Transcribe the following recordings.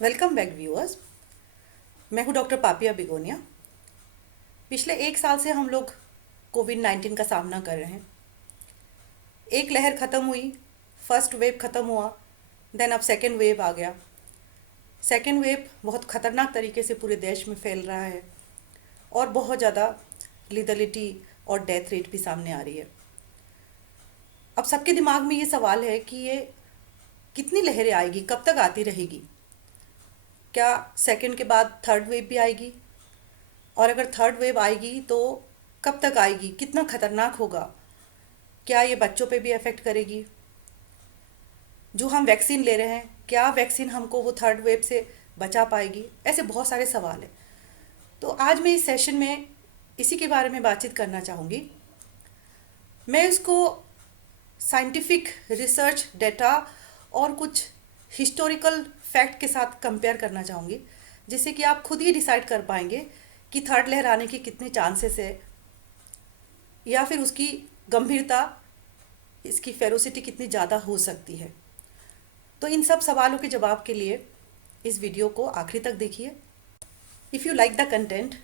Welcome back viewers. मैं हूं doctor पापिया begonia. पिछले एक साल से हम लोग कोविड-19 का सामना कर रहे हैं। एक लहर ख़त्म हुई, फर्स्ट वेव ख़त्म हुआ, देन अब सेकेंड वेव आ गया। सेकेंड वेव बहुत ख़तरनाक तरीके से पूरे देश में फैल रहा है और बहुत ज़्यादा लिथलिटी और डेथ रेट भी सामने आ रही है। अब सबके दिमाग में ये सवाल है कि ये कितनी लहरें आएगी, कब तक आती रहेगी? क्या सेकेंड के बाद थर्ड वेव भी आएगी? और अगर थर्ड वेव आएगी तो कब तक आएगी, कितना खतरनाक होगा? क्या ये बच्चों पे भी अफेक्ट करेगी? जो हम वैक्सीन ले रहे हैं, क्या वैक्सीन हमको वो थर्ड वेव से बचा पाएगी? ऐसे बहुत सारे सवाल हैं। तो आज मैं इस सेशन में इसी के बारे में बातचीत करना चाहूँगी। मैं इसको साइंटिफिक रिसर्च डेटा और कुछ हिस्टोरिकल फैक्ट के साथ कंपेयर करना चाहूँगी, जिससे कि आप खुद ही डिसाइड कर पाएंगे कि थर्ड लहर आने के कितने चांसेस है या फिर उसकी गंभीरता, इसकी फेरोसिटी कितनी ज़्यादा हो सकती है। तो इन सब सवालों के जवाब के लिए इस वीडियो को आखिरी तक देखिए। If you like the content,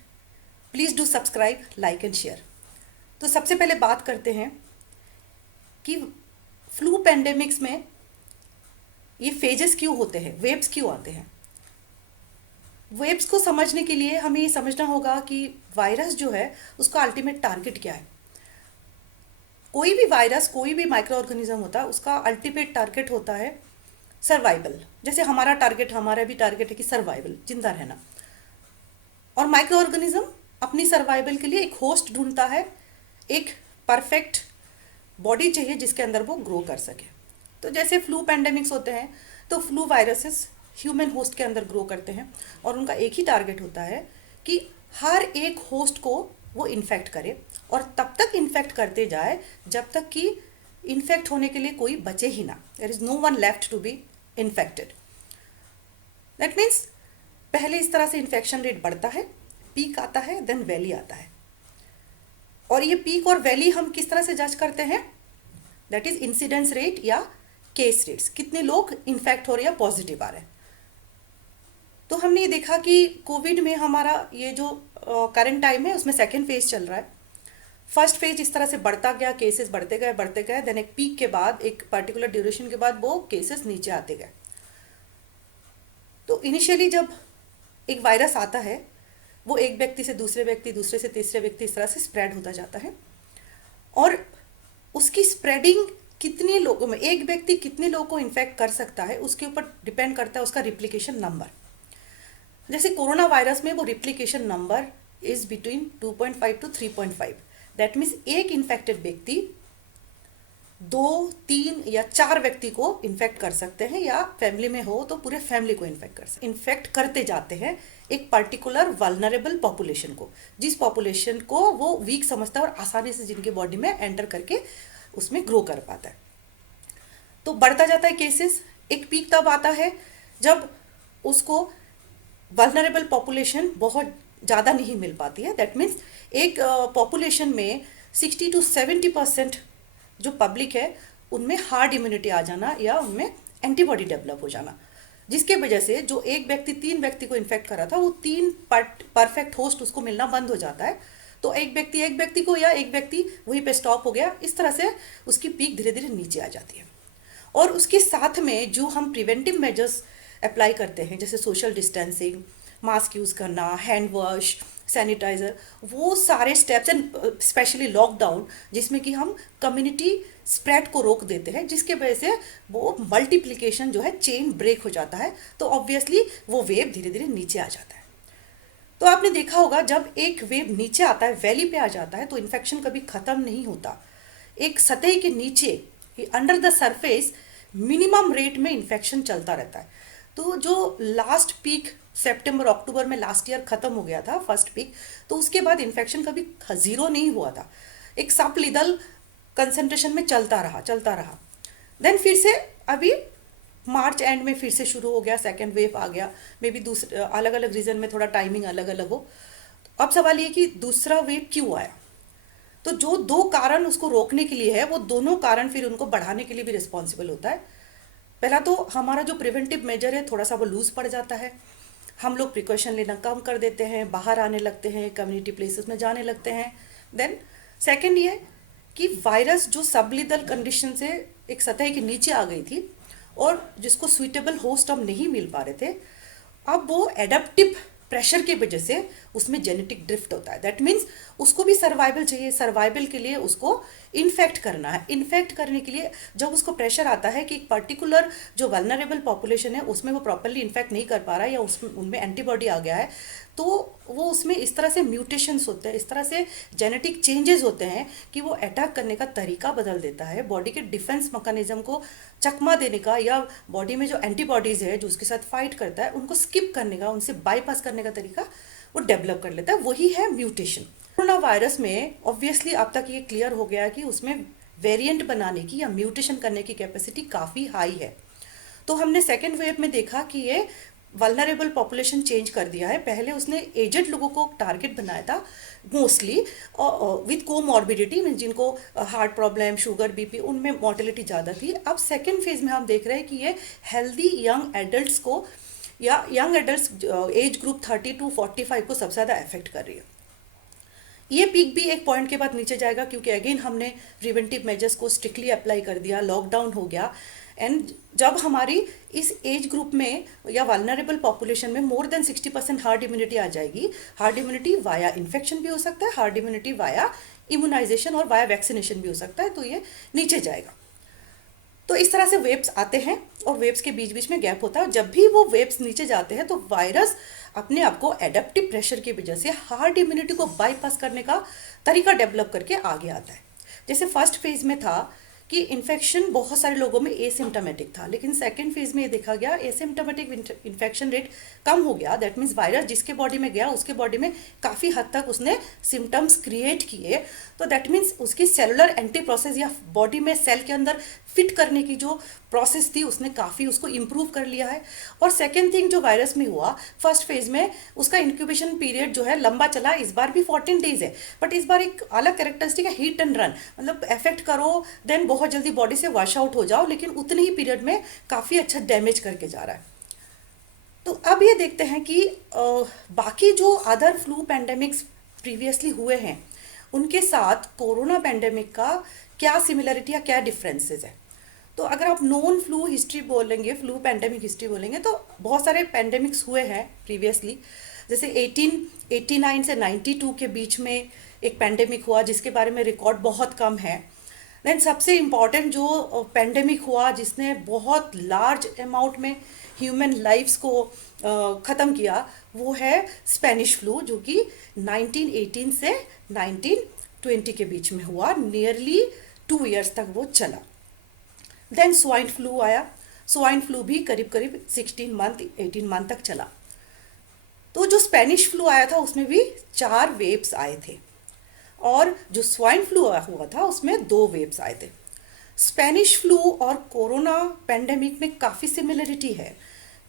please do subscribe, like and share. तो सबसे पहले बात करते हैं कि फ्लू पेंडेमिक्स में ये फेजेस क्यों होते हैं, वेव्स क्यों आते हैं। वेव्स को समझने के लिए हमें ये समझना होगा कि वायरस जो है उसका अल्टीमेट टारगेट क्या है। कोई भी वायरस, कोई भी माइक्रो ऑर्गेनिज्म होता है, उसका अल्टीमेट टारगेट होता है सर्वाइवल। जैसे हमारा भी टारगेट है कि सर्वाइवल, जिंदा रहना। और माइक्रो ऑर्गेनिज्म अपनी सर्वाइवल के लिए एक होस्ट ढूंढता है, एक परफेक्ट बॉडी चाहिए जिसके अंदर वो ग्रो कर सके। तो जैसे फ्लू पेंडेमिक्स होते हैं, तो फ्लू वायरसेस ह्यूमन होस्ट के अंदर ग्रो करते हैं और उनका एक ही टारगेट होता है कि हर एक होस्ट को वो इन्फेक्ट करे और तब तक इन्फेक्ट करते जाए जब तक कि इन्फेक्ट होने के लिए कोई बचे ही ना। There is no one left to be infected. That means पहले इस तरह से इन्फेक्शन रेट बढ़ता है, पीक आता है, देन वैली आता है। और ये पीक और वैली हम किस तरह से जज करते हैं? दैट इज इंसिडेंस रेट या केस रेट्स, कितने लोग इन्फेक्ट हो रहे हैं, पॉजिटिव आ रहे हैं। तो हमने ये देखा कि कोविड में हमारा ये जो करंट टाइम है उसमें सेकेंड फेज चल रहा है। फर्स्ट फेज इस तरह से बढ़ता गया, केसेस बढ़ते गए, देन एक पीक के बाद, एक पर्टिकुलर ड्यूरेशन के बाद वो केसेस नीचे आते गए। तो इनिशियली जब एक वायरस आता है, वो एक व्यक्ति से दूसरे व्यक्ति, दूसरे से तीसरे व्यक्ति, इस तरह से स्प्रेड होता जाता है। और उसकी स्प्रेडिंग कितने लोगों में, एक व्यक्ति कितने लोगों को इन्फेक्ट कर सकता है, उसके ऊपर डिपेंड करता है उसका रिप्लिकेशन नंबर। जैसे कोरोना वायरस में वो replication number is between 2.5 to 3.5। That means एक इन्फेक्टेड व्यक्ति 2, 3 या 4 व्यक्ति को इन्फेक्ट कर सकते हैं, या फैमिली में हो तो पूरे फैमिली को इन्फेक्ट कर सकते हैं। इन्फेक्ट करते जाते हैं एक पर्टिकुलर वल्नरेबल पॉपुलेशन को, जिस पॉपुलेशन को वो वीक समझता है और आसानी से जिनके बॉडी में एंटर करके उसमें ग्रो कर पाता है। तो बढ़ता जाता है केसेस। एक पीक तब आता है जब उसको वल्नरेबल पॉपुलेशन बहुत ज़्यादा नहीं मिल पाती है। दैट मीन्स एक पॉपुलेशन में 60 to 70% जो पब्लिक है उनमें हार्ड इम्यूनिटी आ जाना या उनमें एंटीबॉडी डेवलप हो जाना, जिसके वजह से जो एक व्यक्ति 3 व्यक्ति को इन्फेक्ट कर रहा था, वो 3 परफेक्ट होस्ट उसको मिलना बंद हो जाता है। तो एक व्यक्ति को, या एक व्यक्ति वहीं पे स्टॉप हो गया। इस तरह से उसकी पीक धीरे धीरे नीचे आ जाती है। और उसके साथ में जो हम प्रिवेंटिव मेजर्स अप्लाई करते हैं, जैसे सोशल डिस्टेंसिंग, मास्क यूज़ करना, हैंड वॉश, सैनिटाइज़र, वो सारे स्टेप्स, एंड स्पेशली लॉकडाउन, जिसमें कि हम कम्युनिटी स्प्रेड को रोक देते हैं, जिसके वजह से वो मल्टीप्लिकेशन जो है, चेन ब्रेक हो जाता है। तो ऑब्वियसली वो वेव धीरे धीरे नीचे आ जाता है। तो आपने देखा होगा जब एक वेव नीचे आता है, वैली पे आ जाता है, तो इन्फेक्शन कभी ख़त्म नहीं होता। एक सतह के नीचे, under the surface, minimum rate में इन्फेक्शन चलता रहता है। तो जो लास्ट पीक सितंबर अक्टूबर में लास्ट ईयर ख़त्म हो गया था, फर्स्ट पीक, तो उसके बाद इन्फेक्शन कभी ज़ीरो नहीं हुआ था। एक सब लीदल कंसंट्रेशन में चलता रहा। देन फिर से अभी मार्च एंड में फिर से शुरू हो गया, सेकेंड वेव आ गया। मे बी दूसरे अलग अलग रीजन में थोड़ा टाइमिंग अलग अलग हो। अब सवाल ये कि दूसरा वेव क्यों आया। तो जो 2 कारण उसको रोकने के लिए है, वो दोनों कारण फिर उनको बढ़ाने के लिए भी रिस्पॉन्सिबल होता है। पहला तो हमारा जो प्रिवेंटिव मेजर है थोड़ा सा वो लूज पड़ जाता है, हम लोग प्रिकॉशन लेना कम कर देते हैं, बाहर आने लगते हैं, कम्युनिटी प्लेसेस में जाने लगते हैं। देन सेकेंड ये कि वायरस जो सबलिदल कंडीशन से एक सतह के नीचे आ गई थी और जिसको सुइटेबल होस्ट हम नहीं मिल पा रहे थे, अब वो एडेप्टिव प्रेशर की वजह से उसमें जेनेटिक ड्रिफ्ट होता है। दैट मीन्स उसको भी सर्वाइवल चाहिए, सर्वाइवल के लिए उसको इन्फेक्ट करना है। इन्फेक्ट करने के लिए जब उसको प्रेशर आता है कि एक पर्टिकुलर जो वल्नरेबल पॉपुलेशन है उसमें वो प्रॉपरली इन्फेक्ट नहीं कर पा रहा है या उसमें उनमें एंटीबॉडी आ गया है, तो वो उसमें इस तरह से म्यूटेशंस होते हैं, इस तरह से जेनेटिक चेंजेस होते हैं कि वो अटैक करने का तरीका बदल देता है, बॉडी के डिफेंस मैकेनिज्म को चकमा देने का या बॉडी में जो एंटीबॉडीज है जो उसके साथ फाइट करता है उनको स्किप करने का, उनसे बाईपास करने का तरीका वो डेवलप कर लेता है। वही है म्यूटेशन। कोरोना वायरस में ऑब्वियसली अब तक ये क्लियर हो गया कि उसमें वेरिएंट बनाने की या म्यूटेशन करने की कैपेसिटी काफ़ी हाई है। तो हमने सेकेंड वेव में देखा कि ये वल्नरेबल पॉपुलेशन चेंज कर दिया है। पहले उसने एजेड लोगों को टारगेट बनाया था मोस्टली विथ कोमॉर्बिडिटी, मीन जिनको हार्ट प्रॉब्लम, शुगर, बीपी, उनमें मॉर्टेलिटी ज़्यादा थी। अब सेकेंड फेज में हम देख रहे हैं कि ये हेल्दी यंग एडल्ट्स को या young adults age group 30 to 45 को सबसे ज़्यादा अफेक्ट कर रही है। ये पीक भी एक पॉइंट के बाद नीचे जाएगा क्योंकि अगेन हमने प्रिवेंटिव मेजर्स को स्ट्रिक्टली अप्लाई कर दिया, लॉकडाउन हो गया। एंड जब हमारी इस एज ग्रुप में या वल्नरेबल पॉपुलेशन में मोर देन 60% हार्ड इम्यूनिटी आ जाएगी, हार्ड इम्यूनिटी वाया इन्फेक्शन भी हो सकता है, हार्ड इम्यूनिटी वाया इम्यूनाइजेशन और वाया वैक्सीनेशन भी हो सकता है, तो ये नीचे जाएगा। तो इस तरह से वेव्स आते हैं और वेव्स के बीच बीच में गैप होता है। जब भी वो वेव्स नीचे जाते हैं तो वायरस अपने आप को एडेप्टिव प्रेशर की वजह से हार्ड इम्यूनिटी को बाईपास करने का तरीका डेवलप करके आगे आता है। जैसे फर्स्ट फेज में था कि इन्फेक्शन बहुत सारे लोगों में एसिम्टोमेटिक था, लेकिन सेकेंड फेज में ये देखा गया एसिम्टोमेटिक इन्फेक्शन रेट कम हो गया। दैट मीन्स वायरस जिसके बॉडी में गया उसके बॉडी में काफ़ी हद तक उसने सिम्टम्स क्रिएट किए। तो दैट मीन्स उसकी सेलुलर एंटी प्रोसेस या बॉडी में सेल के अंदर फिट करने की जो प्रोसेस थी उसने काफ़ी उसको इम्प्रूव कर लिया है। और सेकेंड थिंग जो वायरस में हुआ फर्स्ट फेज में, उसका इंक्यूबेशन पीरियड जो है लंबा चला, इस बार भी 14 डेज है, बट इस बार एक अलग कैरेक्टरिस्टिक है हिट एंड रन, मतलब इफेक्ट करो देन बहुत जल्दी बॉडी से वॉश आउट हो जाओ, लेकिन उतने ही पीरियड में काफ़ी अच्छा डैमेज करके जा रहा है। तो अब ये देखते हैं कि बाकी जो अदर फ्लू पैंडेमिक्स प्रीवियसली हुए हैं उनके साथ कोरोना पैंडेमिक का क्या सिमिलरिटी या क्या डिफरेंसेस है। तो अगर आप नॉन फ्लू हिस्ट्री बोलेंगे, फ्लू पैंडेमिक हिस्ट्री बोलेंगे, तो बहुत सारे पैंडेमिक्स हुए हैं प्रीवियसली। जैसे 1889 से 92 के बीच में एक पैंडेमिक हुआ जिसके बारे में रिकॉर्ड बहुत कम है। देन सबसे इम्पॉर्टेंट जो पैंडेमिक हुआ जिसने बहुत लार्ज अमाउंट में ह्यूमन लाइफ्स को ख़त्म किया वो है स्पेनिश फ्लू, जो कि 1918 से 1920 के बीच में हुआ, नियरली 2 ईयर्स तक वो चला। देन स्वाइन फ्लू आया, स्वाइन फ्लू भी करीब करीब 18 मंथ तक चला। तो जो स्पेनिश फ्लू आया था उसमें भी 4 वेव्स आए थे और जो स्वाइन फ्लू हुआ था उसमें 2 वेव्स आए थे। स्पेनिश फ्लू और कोरोना पैंडेमिक में काफ़ी सिमिलरिटी है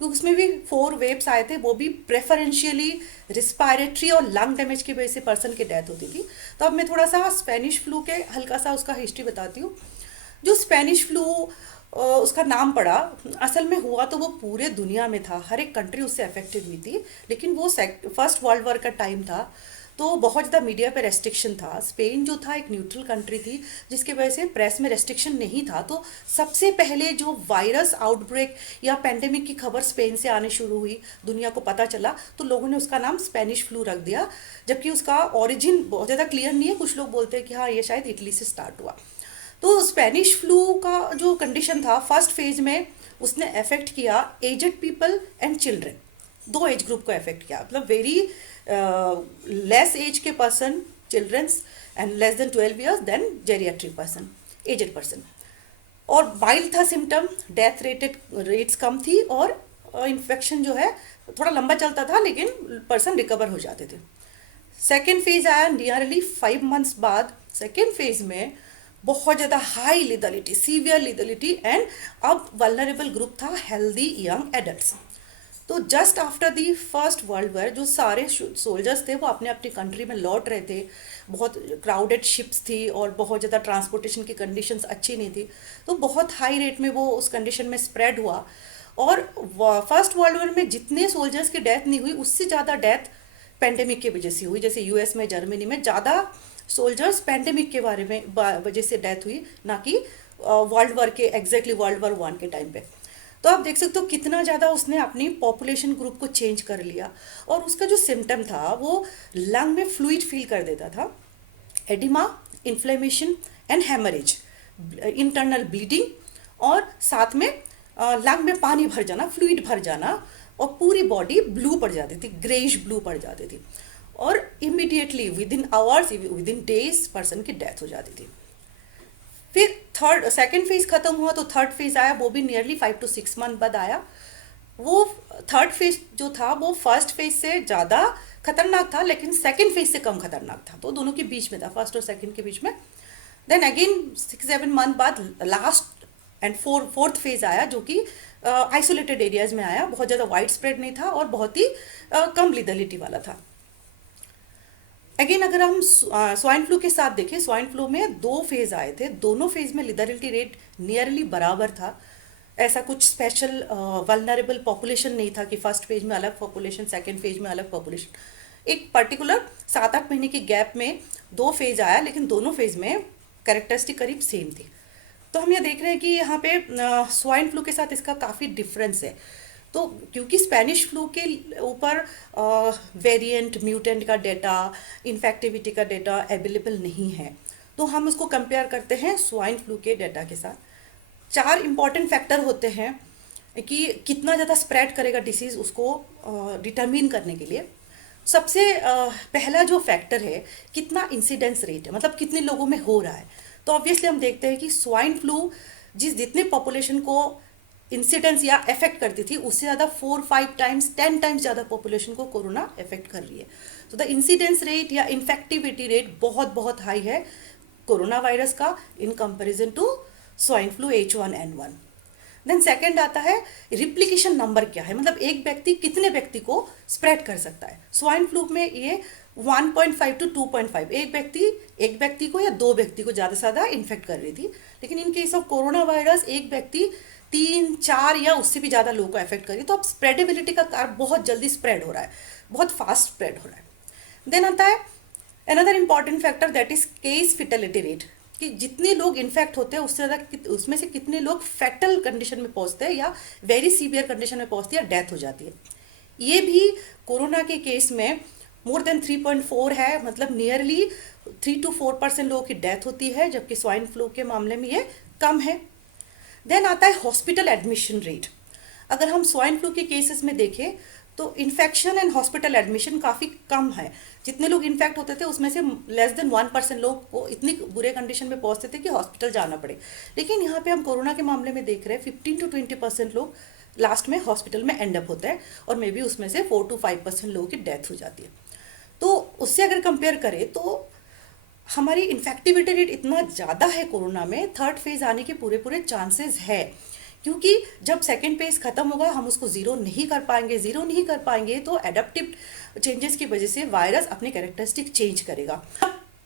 क्योंकि उसमें भी 4 वेव्स आए थे, वो भी प्रेफरेंशियली रिस्पायरेटरी और लंग डैमेज की वजह से पर्सन की डेथ होती थी। तो अब मैं थोड़ा सा स्पेनिश फ्लू के हल्का सा उसका हिस्ट्री बताती हूँ। जो स्पेनिश फ्लू उसका नाम पड़ा, असल में हुआ तो वो पूरे दुनिया में था, हर एक कंट्री उससे अफेक्टेड हुई थी, लेकिन वो फर्स्ट वर्ल्ड वॉर का टाइम था तो बहुत ज़्यादा मीडिया पे रेस्ट्रिक्शन था। स्पेन जो था एक न्यूट्रल कंट्री थी जिसकी वजह से प्रेस में रेस्ट्रिक्शन नहीं था। तो सबसे पहले जो वायरस आउटब्रेक या पेंडेमिक की खबर स्पेन से आने शुरू हुई, दुनिया को पता चला, तो लोगों ने उसका नाम स्पेनिश फ्लू रख दिया, जबकि उसका ओरिजिन बहुत ज़्यादा क्लियर नहीं है। कुछ लोग बोलते हैं कि हाँ ये शायद इटली से स्टार्ट हुआ। तो स्पेनिश फ्लू का जो कंडीशन था फर्स्ट फेज में उसने अफेक्ट किया aged people and children, 2 age group को अफेक्ट किया, मतलब वेरी लेस एज के person childrens and less than 12 years, then geriatric person, aged person. और माइल्ड था सिम्टम, डेथ रेट्स कम थी और इन्फेक्शन जो है थोड़ा लंबा चलता था लेकिन पर्सन रिकवर हो जाते थे। सेकेंड फेज आया नियरली 5 मंथ्स बाद। सेकेंड फेज में बहुत ज़्यादा हाई लिथलिटी, सीवियर लिथलिटी, एंड अब वल्नरेबल ग्रुप था हेल्दी यंग एडल्ट्स। तो just after the first world war जो सारे सोल्जर्स थे वो अपने अपनी कंट्री में लौट रहे थे, बहुत क्राउडेड शिप्स थी और बहुत ज़्यादा ट्रांसपोर्टेशन की कंडीशंस अच्छी नहीं थी, तो बहुत हाई रेट में वो उस कंडीशन में स्प्रेड हुआ। और फर्स्ट वर्ल्ड वॉर में जितने सोल्जर्स की डेथ नहीं हुई उससे ज़्यादा डेथ पेंडेमिक की वजह से हुई। जैसे यूएस में, जर्मनी में ज़्यादा सोल्जर्स पेंडेमिक के बारे में वजह से डेथ हुई, ना कि वर्ल्ड वॉर के एग्जैक्टली वर्ल्ड वॉर वन के टाइम पे। तो आप देख सकते हो कितना ज़्यादा उसने अपनी पॉपुलेशन ग्रुप को चेंज कर लिया। और उसका जो सिम्टम था वो लंग में फ्लूइड फील कर देता था, oedema, inflammation and haemorrhage, internal bleeding, और साथ में लंग में पानी भर जाना, फ्लूइड भर जाना, और पूरी बॉडी ब्लू पड़ जाती थी, ग्रेइश ब्लू पड़ जाती थी, और immediately with in hours, with in days person की डेथ हो जाती थी। फिर सेकेंड फेज खत्म हुआ तो थर्ड फेज आया, वो भी नियरली 5 to 6 मंथ बाद आया। वो थर्ड फेज जो था वो फर्स्ट फेज से ज़्यादा खतरनाक था, लेकिन सेकेंड फेज से कम खतरनाक था, तो दोनों के बीच में था, फर्स्ट और सेकेंड के बीच में। देन अगेन 6-7 मंथ बाद लास्ट एंड फोर्थ फेज आया, जो कि आइसोलेटेड एरियाज में आया, बहुत ज़्यादा वाइड स्प्रेड नहीं था और बहुत ही कम लिदलिटी वाला था। अगेन अगर हम स्वाइन फ्लू के साथ देखें, स्वाइन फ्लू में 2 फेज आए थे, दोनों फेज में लिदरिटी रेट नियरली बराबर था। ऐसा कुछ स्पेशल वल्नरेबल पॉपुलेशन नहीं था कि फर्स्ट फेज में अलग पॉपुलेशन, सेकेंड फेज में अलग पॉपुलेशन। एक पर्टिकुलर 7-8 महीने की गैप में 2 फेज आया, लेकिन दोनों फेज में कैरेक्टरिस्टिक करीब सेम थी। तो हम ये देख रहे हैं कि यहाँ पे स्वाइन फ्लू के साथ इसका काफ़ी डिफरेंस है। तो क्योंकि स्पेनिश फ्लू के ऊपर वेरिएंट, म्यूटेंट का डेटा, इन्फेक्टिविटी का डेटा अवेलेबल नहीं है, तो हम उसको कंपेयर करते हैं स्वाइन फ्लू के डेटा के साथ। 4 इम्पॉर्टेंट फैक्टर होते हैं कि कितना ज़्यादा स्प्रेड करेगा डिसीज़, उसको डिटरमिन करने के लिए। सबसे पहला जो फैक्टर है, कितना इंसिडेंस रेट है, मतलब कितने लोगों में हो रहा है। तो ऑब्वियसली हम देखते हैं कि स्वाइन फ्लू जितने पॉपुलेशन को इंसिडेंस या अफेक्ट करती थी, उससे ज़्यादा 4-5 टाइम्स, 10 टाइम्स ज़्यादा पॉपुलेशन को कोरोना अफेक्ट कर रही है। तो द इंसिडेंस रेट या इन्फेक्टिविटी रेट बहुत बहुत हाई है कोरोना वायरस का in comparison to swine flu H1N1। Then second आता है रिप्लिकेशन नंबर क्या है, मतलब एक व्यक्ति कितने व्यक्ति को स्प्रेड कर सकता है। स्वाइन फ्लू में ये 1.5 to 2.5, एक व्यक्ति को या 2 व्यक्ति को ज़्यादा से ज़्यादा इन्फेक्ट कर रही थी। लेकिन in case of corona virus एक व्यक्ति 3-4 या उससे भी ज़्यादा लोगों को अफेक्ट कर रही है। तो अब स्प्रेडेबिलिटी का कार बहुत जल्दी स्प्रेड हो रहा है, बहुत फास्ट स्प्रेड हो रहा है। देन आता है another important factor, that is case fatality rate, कि जितने लोग इन्फेक्ट होते हैं उससे ज़्यादा उसमें से कितने लोग फैटल कंडीशन में पहुंचते हैं या वेरी सीवियर कंडीशन में पहुंचती है, डेथ हो जाती है। ये भी कोरोना के केस में मोर देन 3.4 है, मतलब नियरली 3 to 4% लोगों की डेथ होती है, जबकि स्वाइन फ्लू के मामले में ये कम है। देन आता है हॉस्पिटल एडमिशन रेट। अगर हम स्वाइन फ्लू के केसेस में देखें तो इन्फेक्शन एंड हॉस्पिटल एडमिशन काफ़ी कम है। जितने लोग इन्फेक्ट होते थे उसमें से लेस देन 1% लोग को इतनी बुरे कंडीशन में पहुंचते थे कि हॉस्पिटल जाना पड़े। लेकिन यहाँ पे हम कोरोना के मामले में देख रहे हैं 15 to 20% लोग लास्ट में हॉस्पिटल में एंड अप होता है, और मे बी उसमें से 4 to 5% लोगों की डेथ हो जाती है। तो उससे अगर कंपेयर करें तो हमारी इन्फेक्टिविटी रेट इतना ज़्यादा है कोरोना में, थर्ड फेज आने के पूरे पूरे चांसेस है। क्योंकि जब सेकेंड फेज खत्म होगा हम उसको ज़ीरो नहीं कर पाएंगे तो एडेप्टिव चेंजेस की वजह से वायरस अपने कैरेक्टरिस्टिक चेंज करेगा।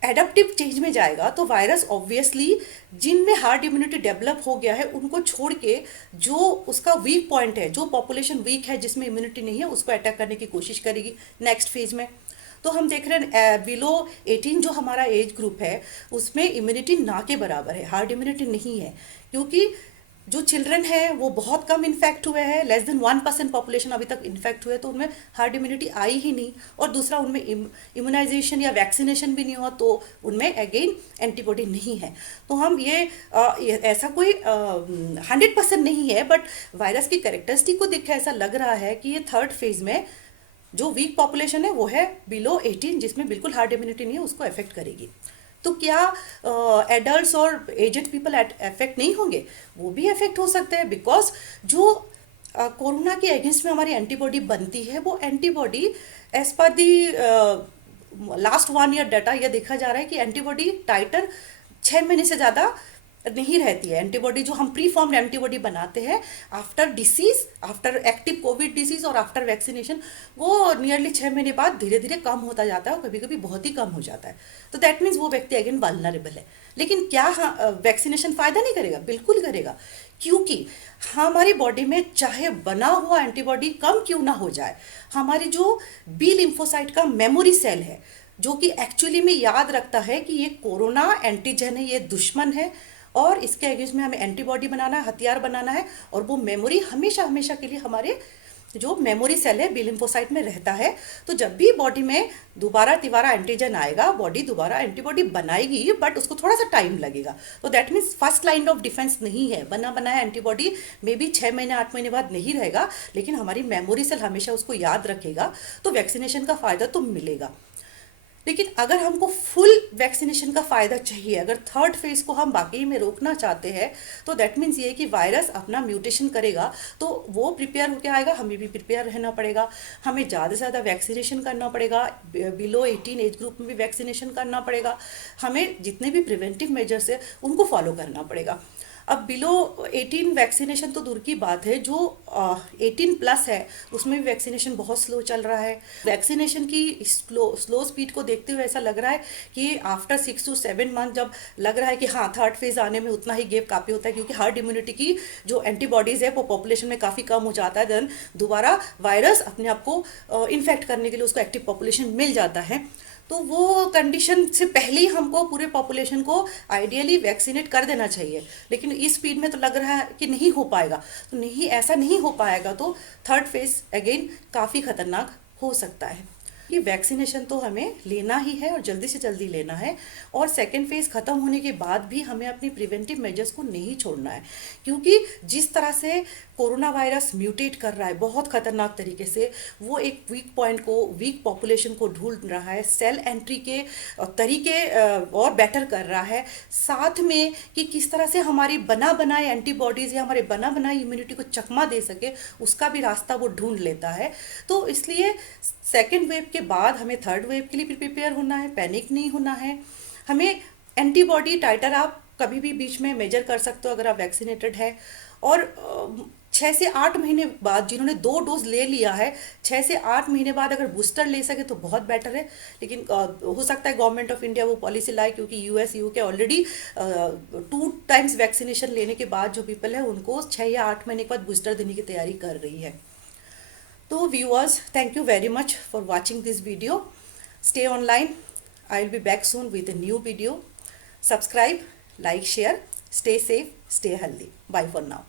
एडेप्टिव चेंज में जाएगा तो वायरस ऑब्वियसली जिनमें हार्ड इम्यूनिटी डेवलप हो गया है उनको छोड़ के जो उसका वीक पॉइंट है, जो पॉपुलेशन वीक है जिसमें इम्यूनिटी नहीं है, उसको अटैक करने की कोशिश करेगी नेक्स्ट फेज में। तो हम देख रहे हैं बिलो 18 जो हमारा एज ग्रुप है उसमें इम्यूनिटी ना के बराबर है, हार्ड इम्यूनिटी नहीं है, क्योंकि जो चिल्ड्रन है वो बहुत कम इन्फेक्ट हुए हैं, लेस देन 1% पॉपुलेशन अभी तक इन्फेक्ट हुए, तो उनमें हार्ड इम्यूनिटी आई ही नहीं। और दूसरा उनमें इम्यूनाइजेशन या वैक्सीनेशन भी नहीं हुआ, तो उनमें अगेन एंटीबॉडी नहीं है। तो हम ये ऐसा कोई 100% नहीं है, बट वायरस की कैरेक्टरिस्टिक को देख के ऐसा लग रहा है कि ये थर्ड फेज में जो वीक पॉपुलेशन है वो है बिलो 18 जिसमें बिल्कुल हार्ड इम्यूनिटी नहीं है, उसको अफेक्ट करेगी। तो क्या एडल्ट्स और एजेड पीपल अफेक्ट नहीं होंगे? वो भी अफेक्ट हो सकते हैं, बिकॉज जो कोरोना के अगेंस्ट में हमारी एंटीबॉडी बनती है वो एंटीबॉडी एज पर दी लास्ट 1 year डाटा यह देखा जा रहा है कि एंटीबॉडी टाइटर 6 महीने से ज़्यादा नहीं रहती है। एंटीबॉडी जो हम प्री फॉर्म्ड एंटीबॉडी बनाते हैं after disease, after active Covid disease और आफ्टर वैक्सीनेशन, वो नियरली 6 महीने बाद धीरे धीरे कम होता जाता है और कभी कभी बहुत ही कम हो जाता है। तो दैट मीन्स वो व्यक्ति अगेन वल्नरेबल है। लेकिन क्या वैक्सीनेशन फ़ायदा नहीं करेगा? बिल्कुल करेगा, क्योंकि हमारी बॉडी में चाहे बना हुआ एंटीबॉडी कम क्यों ना हो जाए, हमारी जो बी लिम्फोसाइट का मेमोरी सेल है, जो कि एक्चुअली में याद रखता है कि ये कोरोना एंटीजन है, ये दुश्मन है और इसके अगेंस्ट में हमें एंटीबॉडी बनाना है, हथियार बनाना है, और वो मेमोरी हमेशा हमेशा के लिए हमारे जो मेमोरी सेल है बी लिम्फोसाइट में रहता है। तो जब भी बॉडी में दोबारा तिबारा एंटीजन आएगा, बॉडी दोबारा एंटीबॉडी बनाएगी, बट उसको थोड़ा सा टाइम लगेगा। तो that means first line of defence नहीं है, बना बनाया एंटीबॉडी मे बी 6 महीने 8 महीने बाद नहीं रहेगा, लेकिन हमारी मेमोरी सेल हमेशा उसको याद रखेगा। तो वैक्सीनेशन का फ़ायदा तो मिलेगा। लेकिन अगर हमको फुल वैक्सीनेशन का फ़ायदा चाहिए, अगर थर्ड फेज को हम बाकी में रोकना चाहते हैं, तो दैट मीन्स ये कि वायरस अपना म्यूटेशन करेगा, तो वो प्रिपेयर होकर आएगा, हमें भी प्रिपेयर रहना पड़ेगा। हमें ज़्यादा से ज़्यादा वैक्सीनेशन करना पड़ेगा, बिलो 18 एज ग्रुप में भी वैक्सीनेशन करना पड़ेगा। हमें जितने भी प्रिवेंटिव मेजर्स है उनको फॉलो करना पड़ेगा। अब बिलो 18 वैक्सीनेशन तो दूर की बात है, जो 18 प्लस है उसमें भी वैक्सीनेशन बहुत स्लो चल रहा है। वैक्सीनेशन की स्लो स्पीड को देखते हुए ऐसा लग रहा है कि आफ्टर 6 to 7 मंथ जब लग रहा है कि हाँ थर्ड फेज आने में उतना ही गैप काफ़ी होता है, क्योंकि हर्ड इम्यूनिटी की जो एंटीबॉडीज़ है वो पॉपुलेशन में काफ़ी कम हो जाता है, देन दोबारा वायरस अपने आप को इन्फेक्ट करने के लिए उसको एक्टिव पॉपुलेशन मिल जाता है। तो वो कंडीशन से पहले ही हमको पूरे पॉपुलेशन को आइडियली वैक्सीनेट कर देना चाहिए, लेकिन इस स्पीड में तो लग रहा है कि नहीं हो पाएगा। तो नहीं, ऐसा नहीं हो पाएगा तो थर्ड फेज अगेन काफ़ी खतरनाक हो सकता है। कि वैक्सीनेशन तो हमें लेना ही है और जल्दी से जल्दी लेना है, और सेकेंड फेज ख़त्म होने के बाद भी हमें अपनी प्रिवेंटिव मेजर्स को नहीं छोड़ना है, क्योंकि जिस तरह से कोरोना वायरस म्यूटेट कर रहा है बहुत ख़तरनाक तरीके से, वो एक वीक पॉइंट को, वीक पॉपुलेशन को ढूंढ रहा है, सेल एंट्री के तरीके और बेटर कर रहा है, साथ में कि किस तरह से हमारी बना बनाए एंटीबॉडीज़ या हमारे बना बनाए इम्यूनिटी को चकमा दे सके, उसका भी रास्ता वो ढूंढ लेता है। तो इसलिए सेकेंड वेव के बाद हमें थर्ड वेव के लिए भी प्रिपेयर होना है, पैनिक नहीं होना है। हमें एंटीबॉडी टाइटर आप कभी भी बीच में मेजर कर सकते हो अगर आप वैक्सीनेटेड है, और 6 से 8 महीने बाद जिन्होंने 2 डोज ले लिया है, 6 से 8 महीने बाद अगर बूस्टर ले सके तो बहुत बेटर है। लेकिन हो सकता है गवर्नमेंट ऑफ इंडिया वो पॉलिसी लाए, क्योंकि US UK already 2 times vaccination लेने के बाद जो पीपल है उनको 6 या 8 महीने के बाद बूस्टर देने की तैयारी कर रही है। So viewers, thank you very much for watching this video. Stay online. I will be back soon with a new video. Subscribe, like, share. Stay safe, stay healthy. Bye for now.